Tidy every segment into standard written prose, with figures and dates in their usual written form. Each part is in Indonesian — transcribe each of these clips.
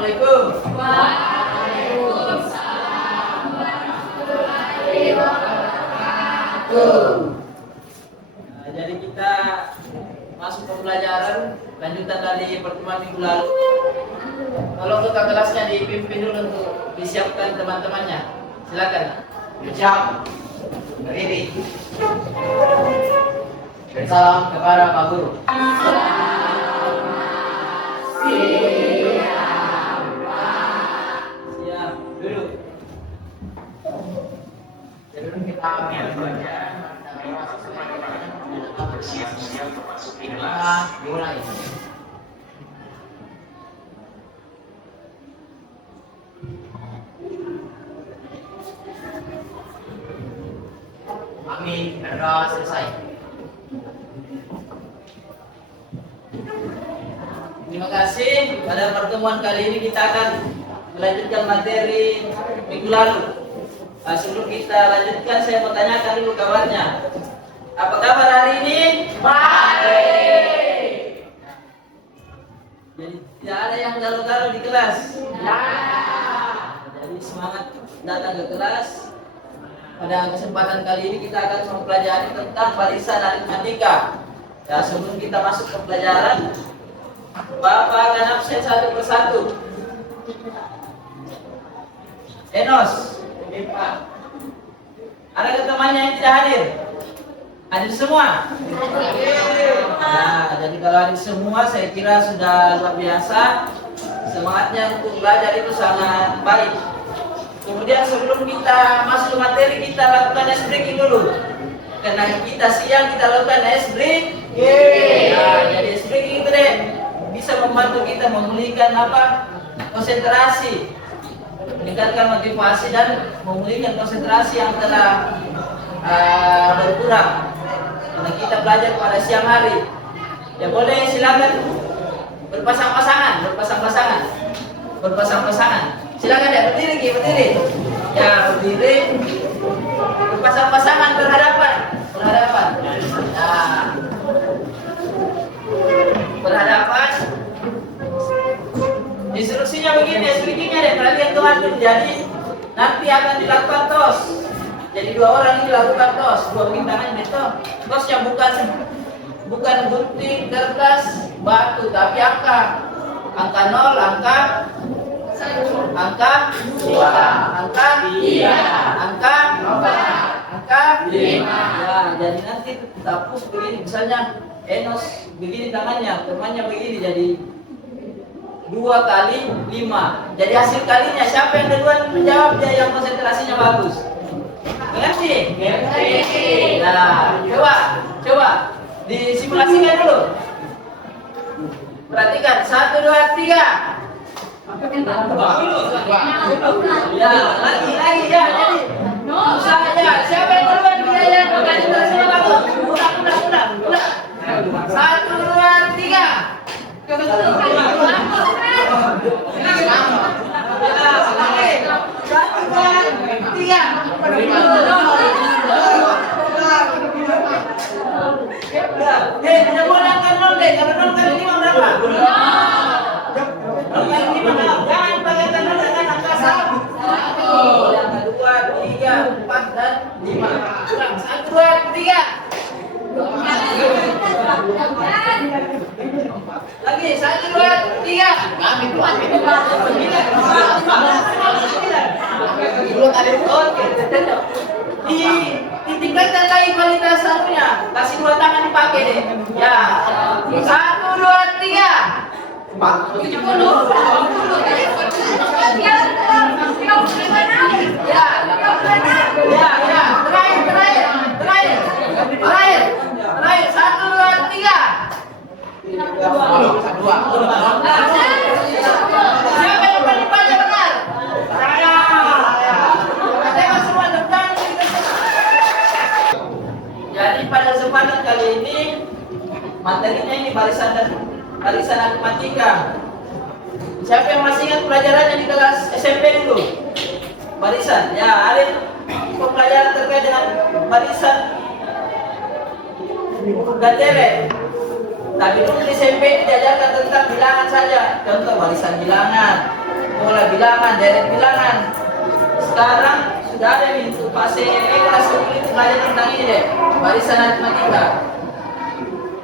Assalamualaikum. Waalaikumsalam warahmatullahi wabarakatuh. Jadi kita masuk ke pembelajaran lanjutan dari pertemuan minggu lalu. Kalau untuk kelasnya dipimpin dulu untuk disiapkan teman-temannya. Silakan. Siap. Berdiri. Bersalam kepada Pak Guru. Siap. Duduk. Sebelum kita belajar, bersiap-siap memasuki kelas. Dimulai. Amin, sudah selesai. Terima kasih. Pada pertemuan kali ini kita akan melanjutkan materi minggu lalu. Sebelum kita lanjutkan, saya mau tanyakan dulu kabarnya. Apa kabar hari ini? Baik. Jadi tidak ada yang galau-galau di kelas. Ya. Jadi semangat datang ke kelas. Pada kesempatan kali ini kita akan mempelajari tentang barisan aritmatika. Ya, sebelum kita masuk ke pelajaran, Bapak akan absen satu persatu. Enos, ada temannya yang tidak hadir? Hadir semua? Nah, jadi kalau hadir semua, saya kira sudah luar biasa. Semangatnya untuk belajar itu sangat baik. Kemudian sebelum kita masuk materi, kita lakukan ice breaking dulu. Karena kita siang, kita lakukan ice break. Nah, jadi ice breaking itu deh bisa membantu kita memulihkan konsentrasi, meningkatkan motivasi dan memulihkan konsentrasi yang telah berkurang karena kita belajar pada siang hari. Ya boleh, silakan berpasang-pasangan. Silakan ya, berdiri. Ya, berdiri. Berpasang-pasangan, berhadapan. Nah, berhadapan. Instruksinya begini, speakingnya deh, perhatian Tuhan. Jadi nanti akan dilakukan tos. Jadi 2 orang ini lakukan tos, 2 bintangan itu. Tosnya bukan gunting, kertas, batu, tapi angka 0, angka 2, angka 3, angka 4, angka 5. Ya, jadi nanti kita push begini, misalnya Enos begini tangannya, temannya begini, jadi 2 kali 5. Jadi hasil kalinya siapa yang duluan menjawab, dia yang konsentrasinya bagus. Mengerti? Nah, coba disimulasikan dulu. Perhatikan, 1, 2, 3. Ya, lagi ya, jadi usaha ya. Siapa yang duluan dia yang konsentrasinya bagus? Udah. 1, 2, 3. Tidak boleh angkat 0 deh. Kalau 0 kali 5 berapa? 0 kali 5 berapa? Jangan pakai tanda dengan angka 1. 2, 3, 4, dan 5. 1, 2, 3. Lagi 1, 2, 3. Ditingkatkan lagi kualitas anunya. Kasih 2 tangan dipakai deh. Ya. 1, 2, 3. 70. Ya. Terakhir. 1, 2, 3. Siapa yang paling banyak benar? Saya. Tengok semua depan. Jadi pada kesempatan kali ini materinya ini barisan aritmatika. Siapa yang masih ingat pelajarannya di kelas SMP dulu? Barisan. Ya, ada pelajaran terkait dengan barisan Gatere. Tapi dulu di SMP diajarkan tentang bilangan saja. Contoh warisan bilangan, pola bilangan, deret bilangan. Sekarang sudah ada itu fase kelas 10 itu belajar tentang ini deh, warisan aritmatika.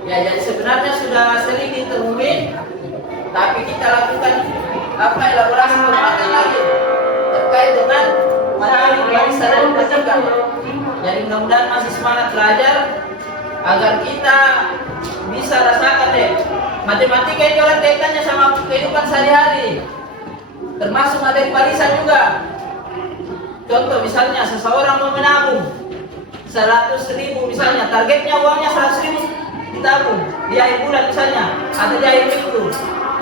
Ya, jadi sebenarnya sudah sering ditemui, tapi kita lakukan elaborasi pembahasan lagi terkait dengan materi warisan aritmatika. Jadi mudah-mudahan masih semangat belajar agar kita bisa rasakan deh matematika itu kan kaitannya sama kehidupan sehari-hari, termasuk materi warisan juga. Contoh misalnya seseorang mau menabung 100.000 misalnya, targetnya uangnya 100.000 ditabung di akhir bulan misalnya atau di akhir minggu,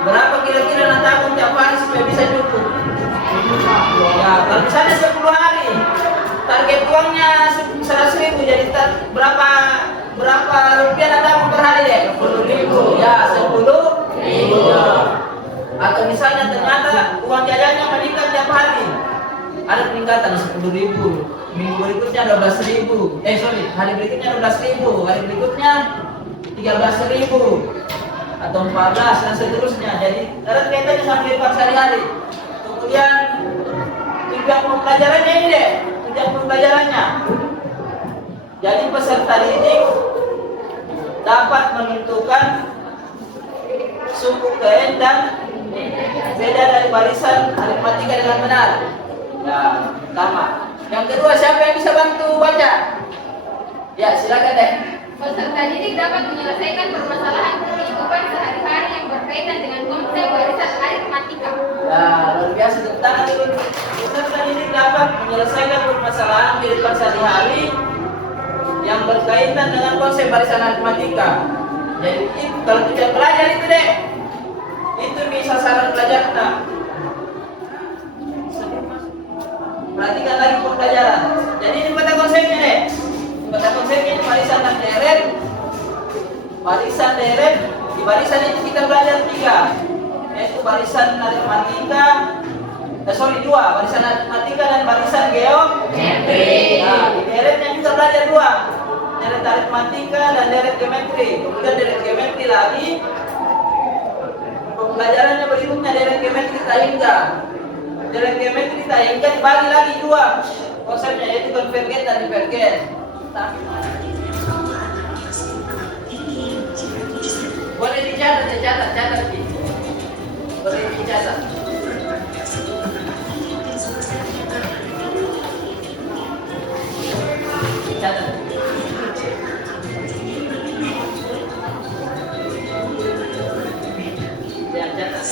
berapa kira-kira nak tabung tiap hari supaya bisa cukup? Ya, kalau misalnya 10 hari target uangnya 100.000, jadi berapa rupiah nak tabung per hari deh? 10.000. Ya, 10.000. Ya. Atau misalnya ternyata uang jajannya meningkat tiap hari, ada peningkatan 10.000, minggu berikutnya 12.000, hari berikutnya 12.000, hari berikutnya 13.000 atau 14 dan seterusnya. Jadi erat kaitannya sama kehidupan sehari-hari. Kemudian tujuan pembelajarannya ini deh, tujuan pembelajarannya. Jadi peserta didik dapat menentukan suku KN dan beda dari barisan aritmatika dengan benar. Ya, pertama. Yang kedua, siapa yang bisa bantu baca? Ya, silakan deh. Peserta didik dapat menyelesaikan permasalahan kehidupan sehari-hari yang berkaitan dengan konsep warisan aritmatika. Ya, luar biasa, tepuk tangan dulu. Peserta didik dapat menyelesaikan permasalahan kehidupan sehari-hari yang berkaitan dengan konsep warisan aritmatika. Jadi itu, kalau tujuan belajar itu deh, itu bisa sasaran belajarnya. Perhatikan lagi pembelajaran. Jadi ini kata konsepnya deh. Kata konsepnya ini barisan dan deret. Barisan deret. Di barisan itu kita belajar 3, yaitu barisan aritmatika. Dua, barisan aritmatika dan barisan geometri. Nah, di deretnya kita belajar 2, deret aritmatika dan deret geometri. Kemudian deret geometri lagi. Pembelajarannya berikutnya deret geometri tahingga. Deret geometri tahingga dibagi lagi 2 konsepnya, yaitu konvergen dan divergen. Boleh dicatat, catat. Boleh dicatat. Catat. Ya, catat.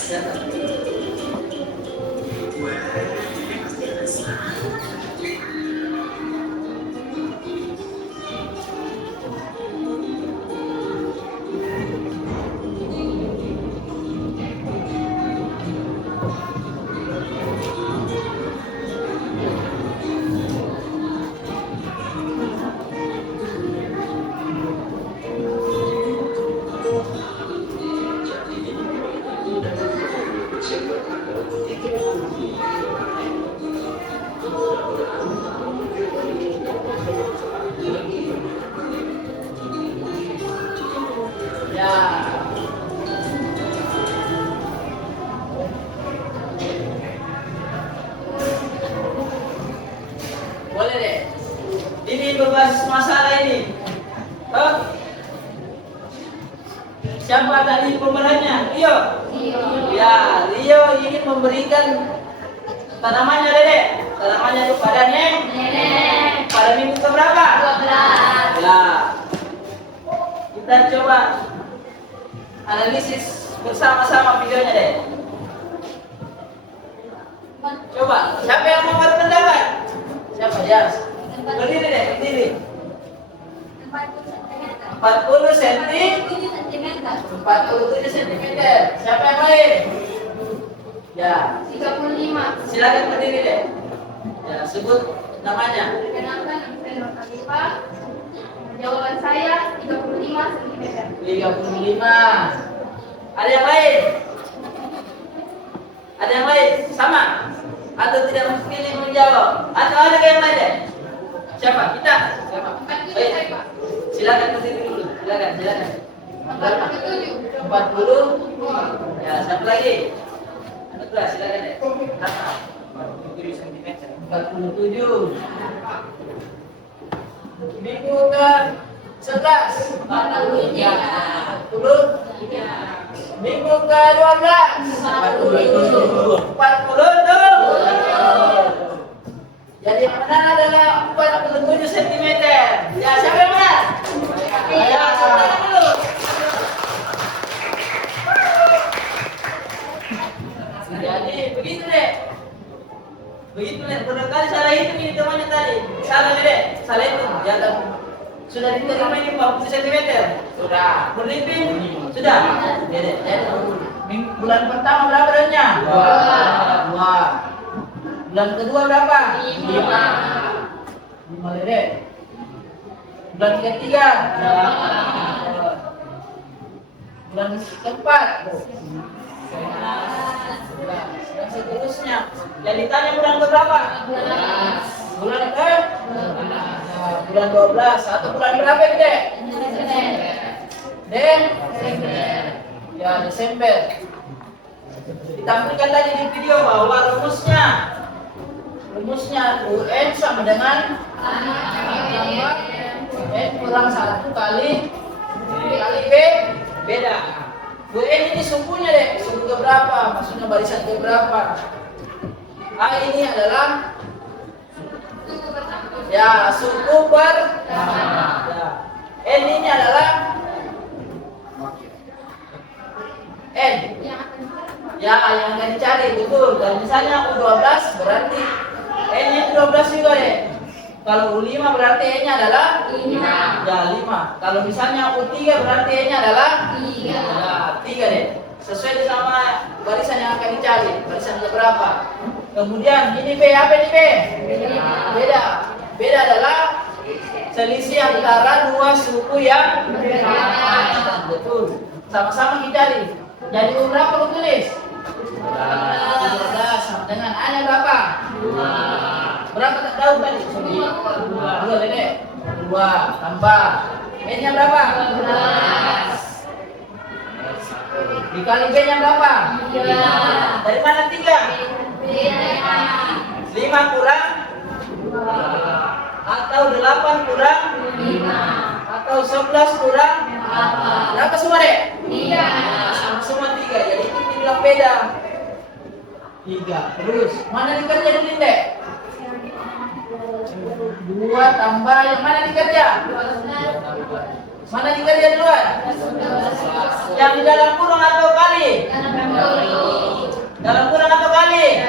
Boleh deh. Ini berbasis masalah ini. Siapa tadi pemerannya? Rio. Ya, Rio ini memberikan tanamannya Dede. Tanamannya itu pada nenek. Pada minggu keberapa? 12. Ya. Kita coba analisis bersama-sama videonya deh. Coba, siapa yang mau berpendapat? Siapa ya? Berdiri deh, berdiri. 40 cm. 47 cm. Siapa yang lain? Ya. 35. Silakan berdiri deh. Ya, sebut namanya. Perkenalkan, saya Nur Khalifah. Jawaban saya 35 cm. 35. Ada yang lain? Ada yang lain? Sama? Atau tidak memilih menjawab? Atau ada yang lain deh? Siapa? Kita? Siapa? Baik. Silakan berdiri dulu. Silakan. 47. 40. Ya, satu lagi. Satu lagi, silakan deh. 47 cm. 47. Minggu ke 11. 43. 40. Minggu ke 12. 40 tuh. Jadi yang benar adalah 47 cm. Ya, siapa yang benar? Ya, sebentar dulu. Jadi begitu deh. Begitu deh. Barangkali salah hitung ini temannya tadi. Salah deh. Salah hitung. Ya kan. Sudah diterima ini 40 cm. Sudah. Berlimping? Sudah. Ya deh. Bulan pertama berapa daunnya? 2. Bulan kedua berapa? 5 Dede. Bulan ketiga? Bulan keempat? 11. Dan seterusnya. Yang ditanya bulan berapa? Bulan ke? Bulan 12. Atau bulan berapa Dede? Ya, Desember. Ditampilkan tadi di video bahwa rumusnya UN sama dengan N kurang 1 kali B beda. UN ini sukunya deh, suku keberapa? Maksudnya barisan keberapa? A ini adalah ya suku pertama. Ya. N ini adalah N. Ya, yang akan dicari betul. Dan misalnya U12 berarti N-nya 12 juga deh. Kalau U5 berarti N-nya adalah 5. Ya, 5. Kalau misalnya U3 berarti N-nya adalah 3. Ya, 3 deh. Sesuai sama barisan yang akan dicari. Barisan berapa? Kemudian ini B, apa ini B? Beda. Beda adalah selisih antara dua suku yang berbeda. Betul. Sama-sama kita cari. Jadi U berapa lu tulis? 12 sama dengan A-nya berapa? 2. Berapa tak tahu tadi? 2 Dede. 2 tambah N-nya berapa? 12. Dikali B-nya berapa? 3. Dari mana 3? 5 kurang 2. Atau 8 kurang 5. Atau 11 kurang 8. Berapa semua deh? 3. Semua 3. Jadi itu dibilang beda. 3. Terus mana dikerja dulu deh? 2 tambah yang mana dikerja? Mana dikerja duluan? Yang di dalam kurung atau kali? Dalam kurung atau kali?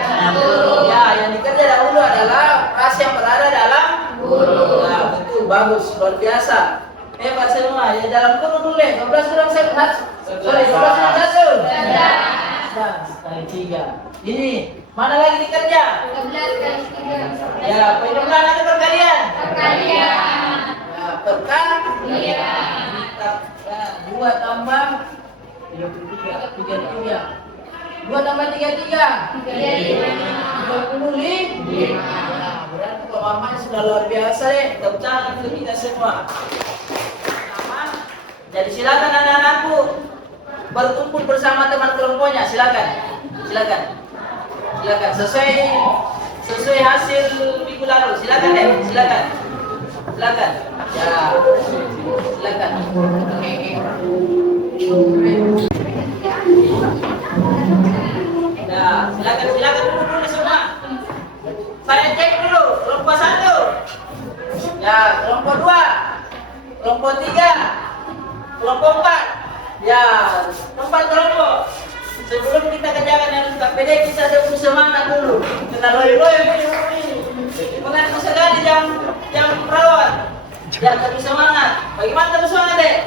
Ya, yang dikerja dahulu adalah kas yang berada dalam kurung. Ya, betul, bagus, luar biasa. Hebat semua. Ya, dalam kurung dulu deh. 12 kurang 1. Sorry, 12 kurang 1. Kali 3. Ini mana lagi dikerja? 12 kali 3. Ya, penjumlahan atau perkalian? Perkalian. Ya, perkalian. Iya. 2 tambah 33. 2 tambah 33. 35. Nah, berarti pemahamannya sudah luar biasa deh. Tepuk tangan untuk kita semua. Jadi silakan anak-anakku berkumpul bersama teman kelompoknya. Silakan. Sesuai hasil minggu lalu. Silakan deh. Silakan. Ya. Silakan. Nah, silakan dulu semua. Saya cek dulu. Kelompok 1. Ya, kelompok 2. Kelompok 3. Kelompok 4. Ya, 4 kelompok. Sebelum kita kerjakan yang KPD, kita dulu semangat dulu. Kita loyo-loyo ini. Mengenai sekali jam perawat. Ya, terus semangat. Bagaimana terus semangat deh?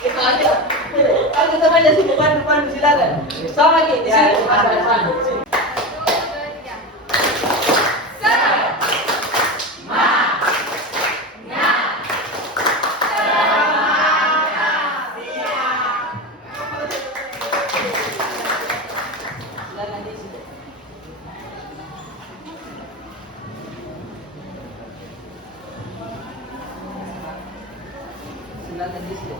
Kita aja. Ayo kita aja sih depan silakan. Sama lagi di sini. Depan. silakan di sini.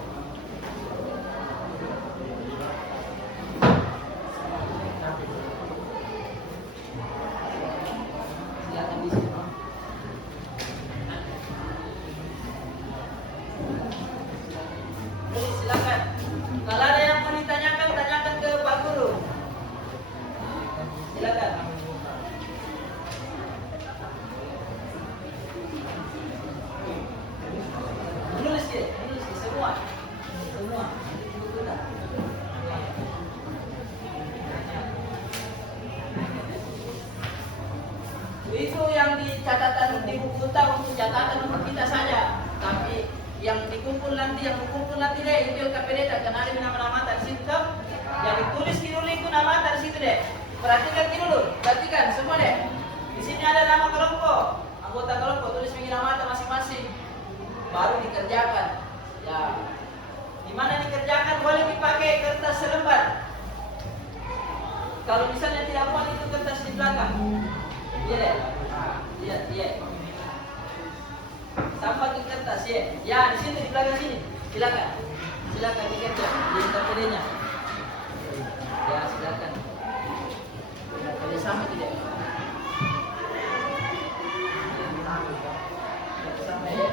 Silakan di sini. Jadi silakan. Kalau ada yang mau ditanyakan, tanyakan ke Pak Guru. Silakan. Menulis ya, semua. Semua. Itu yang di catatan di buku untuk catatan untuk kita saja. Tapi yang dikumpul nanti deh, itu LKPD tak kenal nama-nama dari situ tuh. Yang ditulis di dulu itu nama dari situ deh. Perhatikan dulu, perhatikan semua deh. Di sini ada nama kelompok, anggota kelompok, tulis nama masing-masing. Baru dikerjakan. Ya, di mana dikerjakan boleh dipakai kertas selembar. Kalau misalnya tidak muat itu kertas di belakang. Iya deh. Iya. Sama ke kertas ya. Ya, di sini di belakang sini. Silakan dikerja di KPD-nya. Ya, silakan. Ada sama tidak? Sama ya.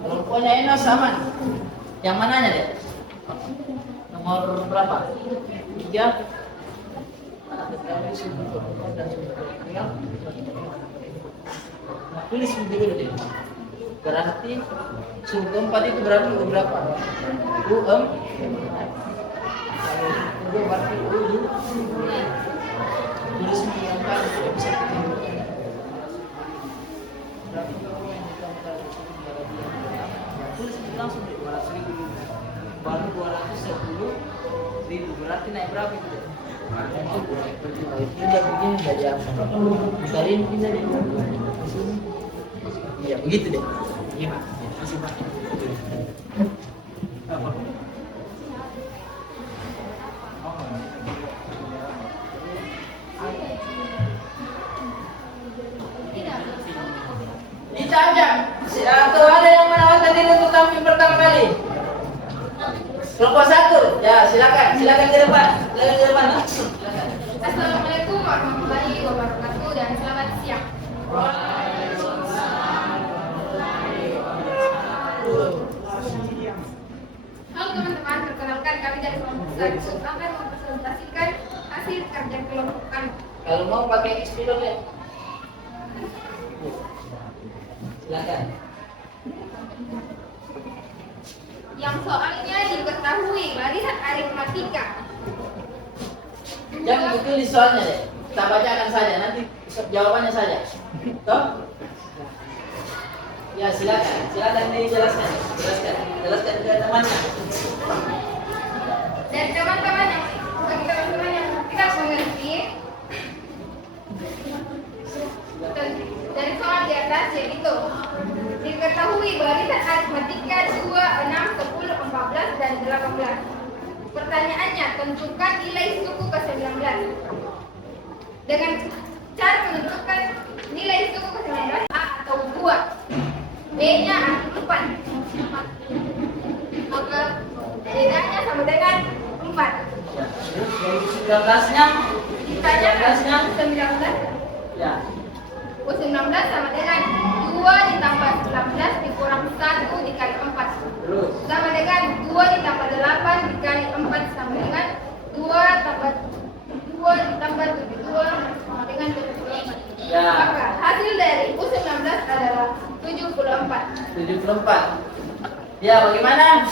Kelompoknya ini sama. Yang mananya deh? Nomor berapa? 3. Tulis dulu deh. Berarti suku keempat itu berarti berapa? U4. Kalau kedua berarti U7. Tulis yang kan tidak bisa ditentukan. Berarti tulis langsung 200.000. Baru 210.000 berarti naik berapa itu? Pindah begini dari apa? Dari ini pindah deh. Iya begitu deh. Iya. Ditajak. Atau ada yang menawarkan diri untuk tampil pertama kali? Kelompok 1, ya silakan ke depan, silakan. Assalamualaikum warahmatullahi wabarakatuh dan selamat siang. Halo teman-teman, perkenalkan kami dari kelompok 1 akan mempresentasikan hasil kerja kelompok kami. Kalau mau pakai spidol ya. Silakan. Yang soalnya diketahui barisan aritmatika. Jangan ditulis soalnya deh. Kita bacakan saja, nanti jawabannya saja. Toh? Ya silakan dijelaskan. Jelaskan ke temannya. Dan teman-teman yang tidak mengerti dari soal di atas yaitu diketahui barisan aritmatika 2, 6, 10, 14 dan 18. Pertanyaannya, tentukan nilai suku ke-19. Dengan cara menentukan nilai suku ke-19, A atau 2, B-nya 4. Maka bedanya sama dengan 4. Dari 19-nya? Ditanya 19. Ya. 19 sama dengan 2 ditambah 19 dikurang 1 dikali 4. Terus. Sama dengan 2 ditambah 8 dikali 4 sama dengan 2 tambah 2 ditambah 72 sama dengan 74. Ya. Maka hasil dari U19 adalah 74. 74. Ya, bagaimana?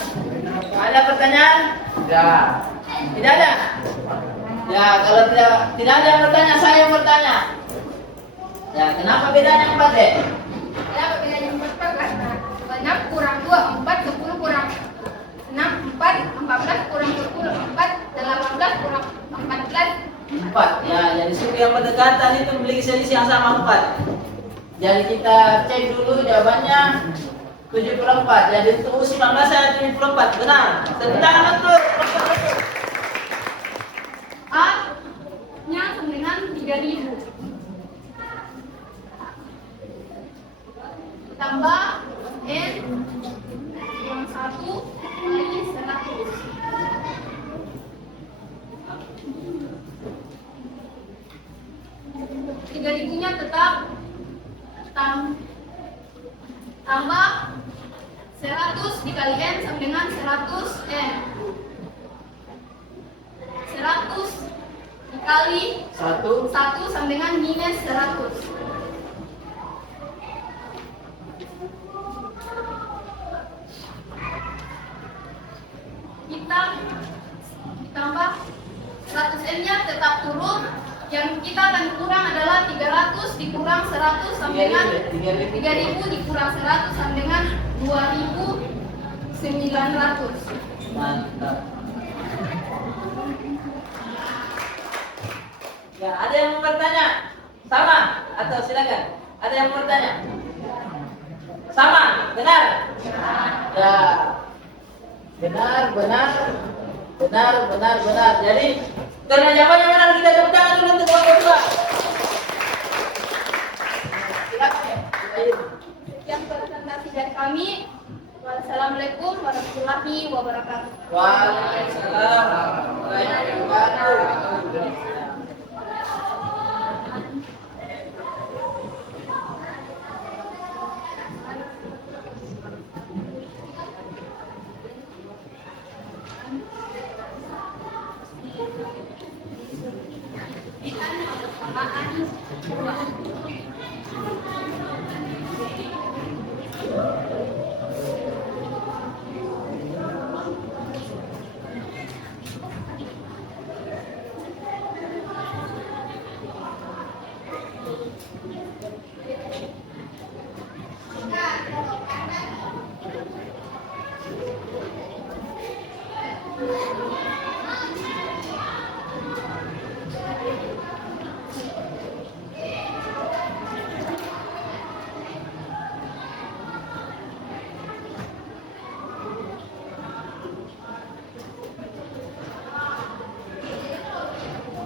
Ada pertanyaan? Ya. Tidak ada? Ya, kalau tidak ada yang bertanya, saya yang bertanya. Ya, kenapa bedanya 4 deh? Kenapa bedanya 4? Karena 6 kurang 2, 4, 10 kurang 6, 4, 14 kurang 10, 4, 18 kurang 14. 4. Ya, jadi suku yang berdekatan itu memiliki selisih yang sama 4. Jadi kita cek dulu jawabannya 74. Jadi untuk U19 saya 74. Benar. Tepuk tangan untuk. A-nya sama dengan 3. 3.000. Tambah N kurang 1 kali 100. 3.000-nya tetap tambah 100 dikali N sama dengan 100 N. 100 dikali 1 sama dengan minus 100. Kita ditambah 100 N-nya tetap turun. Yang kita akan kurang adalah 300 dikurang 100 sama dengan 3.000 dikurang 100 sama dengan 2.900. Mantap. Ya, ada yang mau bertanya? Sama atau silakan? Ada yang mau bertanya? Sama, benar? Ya. Benar. Jadi karena jawabannya benar, kita tepuk tangan dulu untuk kelompok dua. Silakan ya. Sekian presentasi dari kami. Wassalamualaikum warahmatullahi wabarakatuh. Waalaikumsalam warahmatullahi wabarakatuh.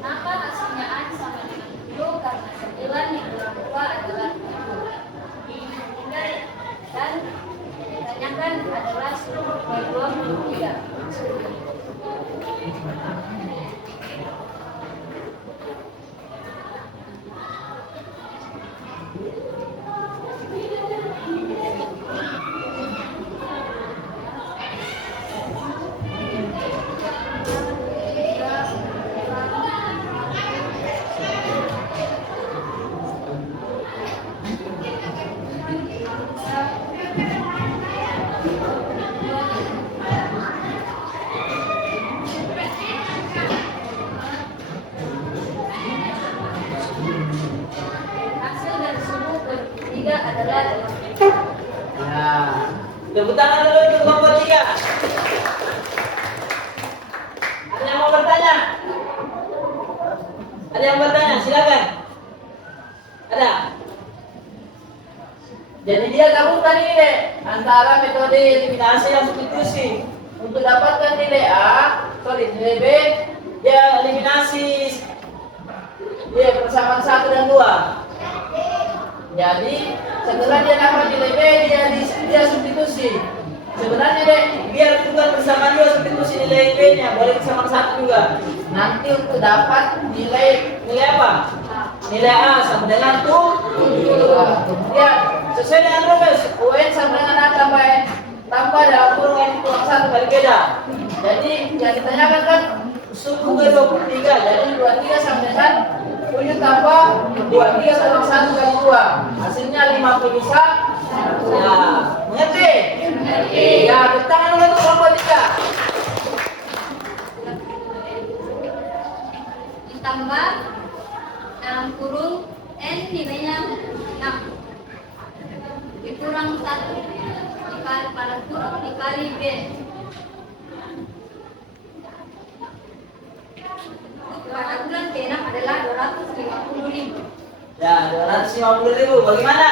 Kenapa hasilnya A sama dengan 10? Karena 9 yang kurang 2 adalah 7. Dan ditanyakan adalah 23. Hasil dari sumbu ketiga adalah Ya. Tepuk tangan dulu untuk kelompok tiga. Ada yang mau bertanya? Ada yang bertanya? Silakan. Ada. Jadi dia gabungkan nilai antara metode eliminasi dan substitusi untuk dapatkan nilai nilai B. Dia eliminasi persamaan 1 dan 2. Jadi setelah dia dapat nilai B, dia substitusi. Sebenarnya deh, biar bukan bersama 2 substitusi nilai B-nya, boleh bersama 1 juga. Nanti untuk dapat nilai apa? Nilai A sama dengan 7. Ya, sesuai dengan rumus UN sama dengan A tambah dalam kurung N kurang 1 kali beda. Jadi yang ditanyakan kan suku ke 23. Jadi 23 sama dengan 7 tambah 23 kurang 1 kali 2. Hasilnya 51. Ya, mengerti? Ya, bertangan dulu untuk kelompok 3. ditambah dalam kurung N nilainya 6 dikurang 1 dikali pada kurung dikali B. Pada bulan ke-6 adalah 250.000. Ya, 250.000. Bagaimana?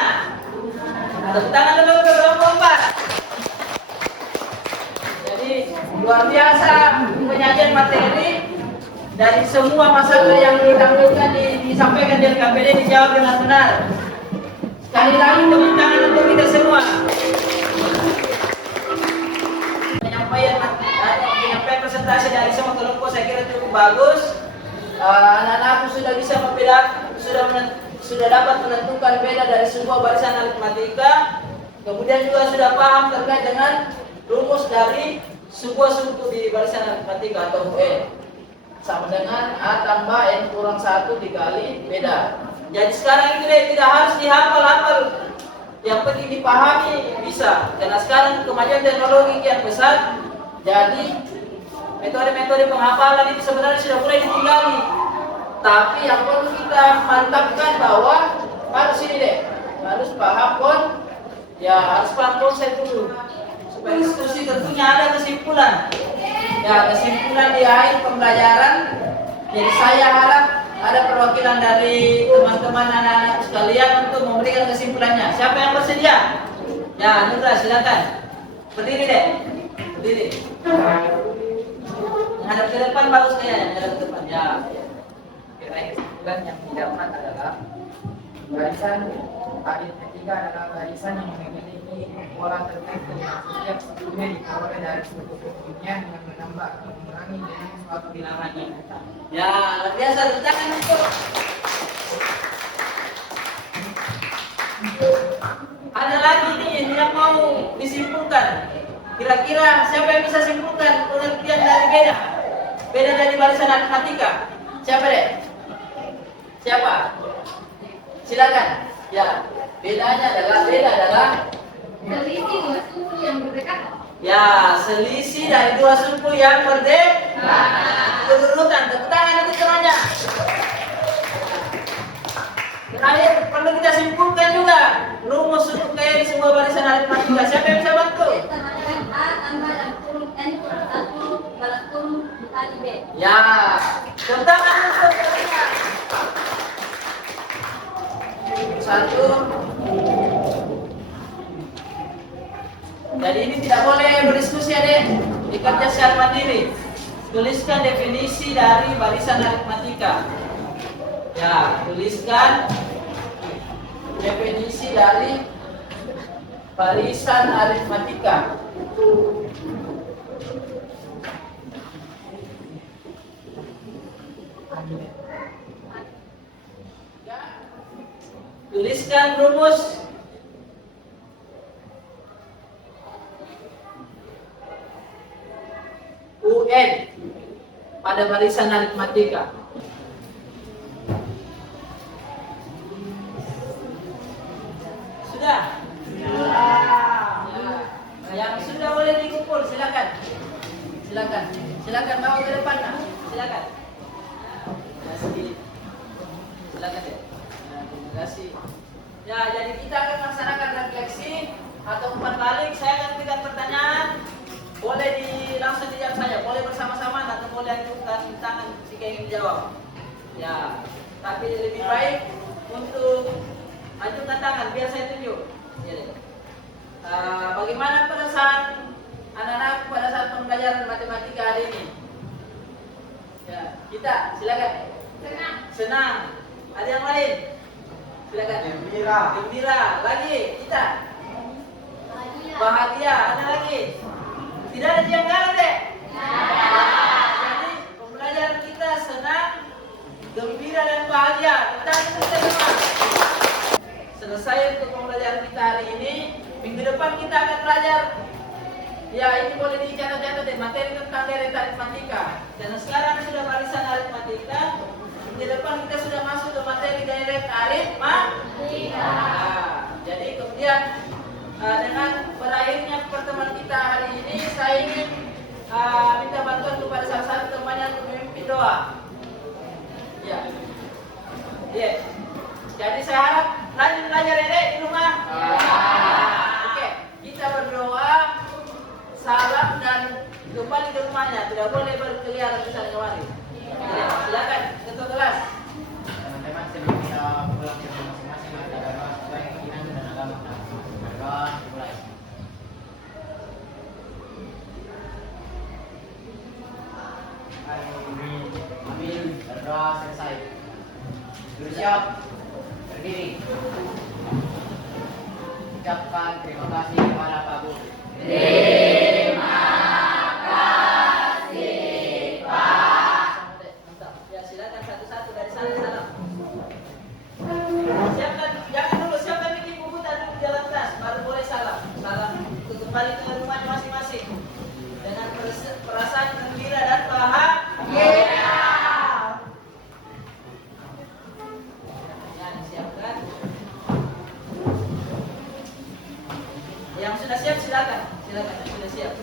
Tepuk tangan dulu ke kelompok 4. Jadi luar biasa penyajian materi dari semua masalah yang ditampilkan di disampaikan di LKPD dijawab dengan benar. Sekali lagi tepuk tangan untuk kita semua. Penyampaian presentasi dari semua kelompok saya kira cukup bagus. Anak-anakku sudah bisa membedakan, sudah dapat menentukan beda dari sebuah barisan aritmatika. Kemudian juga sudah paham terkait dengan rumus dari sebuah suku di barisan aritmatika atau UN. Sama dengan A tambah N kurang 1 dikali beda. Jadi sekarang ini tidak harus dihafal-hafal. Yang penting dipahami bisa. Karena sekarang kemajuan teknologi kian besar. Jadi metode-metode penghafalan itu sebenarnya sudah mulai ditinggali. Tapi yang perlu kita mantapkan bahwa harus ini deh, harus paham harus paham konsep dulu. Supaya diskusi tentunya ada kesimpulan. Ya, kesimpulan di akhir pembelajaran. Jadi saya harap ada perwakilan dari teman-teman anak-anak sekalian untuk memberikan kesimpulannya. Siapa yang bersedia? Ya, Nura silakan. Berdiri deh. Berdiri. Menghadap ke depan bagus kayaknya, menghadap ke depan. Ya. Kesimpulan yang didapat adalah barisan aritmatika adalah barisan yang memiliki pola tertentu yang setiap sebelumnya diperoleh dari suatu sebelumnya dengan menambah atau mengurangi dengan suatu bilangannya. Ya, luar biasa. Tangan untuk. Ada lagi nih yang mau disimpulkan. Kira-kira siapa yang bisa simpulkan pengertian dari beda dari barisan aritmatika? Siapa deh? Siapa? Silakan. Ya, beda adalah Selisih dua suku yang berdekatan. ya, selisih dari dua suku yang berdekatan. Kedudukan, tepuk tangan untuk semuanya. Terakhir perlu kita simpulkan juga rumus suku kayak di sebuah barisan aritmatika. Siapa yang bisa bantu? A tambah dan kurung N kurang 1 balas kurung dikali B. Ya, tepuk tangan untuk semuanya. Satu. Jadi ini tidak boleh berdiskusi adek, dikerja secara mandiri. Tuliskan definisi dari barisan aritmatika. Ya, tuliskan definisi dari barisan aritmatika. Tuliskan rumus UN pada barisan aritmatika. Sudah? Ya. Yang sudah boleh dikumpul, silakan. Silakan bawa ke depan. Silakan. Silakan deh. Terima kasih. Ya, jadi kita akan melaksanakan refleksi atau umpan balik. Saya akan berikan pertanyaan. Boleh langsung dijawab saja, boleh bersama-sama atau boleh acungkan tangan jika ingin dijawab. Ya, tapi lebih baik untuk acungkan tangan biar saya tunjuk. Ya, bagaimana perasaan anak-anak pada saat pembelajaran matematika hari ini? Ya, kita silakan. Senang. Ada yang lain? Silakan. Gembira. Lagi kita. Bahagia. Ada lagi? Tidak ada yang kalah deh. Jadi pembelajaran kita senang, gembira dan bahagia. Kita semua. Selesai untuk pembelajaran kita hari ini. Minggu depan kita akan belajar. Ya, ini boleh dicatat-catat deh, materi tentang deret aritmatika. Dan sekarang sudah barisan aritmatika. Minggu depan kita sudah masuk ke materi deret aritmatika. Nah, jadi kemudian dengan berakhirnya pertemuan kita hari ini, saya ingin minta bantuan kepada salah satu teman yang memimpin doa. Ya, yes. Jadi saya harap lanjut belajar ini di rumah. Oke, kita berdoa, salam dan kembali ke rumahnya. Tidak boleh berkeliaran di sana kemari. Silakan ketua kelas. Teman-teman sebelum kita pulang ke masing-masing ada doa sesuai keinginan dan agama. Berdoa dimulai. Amin. Berdoa selesai. siap, berdiri. Ucapkan terima kasih kepada Pak Guru. Mantap. Ya, silakan satu-satu dari sana salam. Siapkan, jangan dulu siapkan bikin buku tadi di jalan tas, baru boleh salam. Salam untuk kembali ke rumahnya masing-masing dengan perasaan gembira dan bahagia. Ya, disiapkan. Yang sudah siap silakan, silakan yang sudah siap.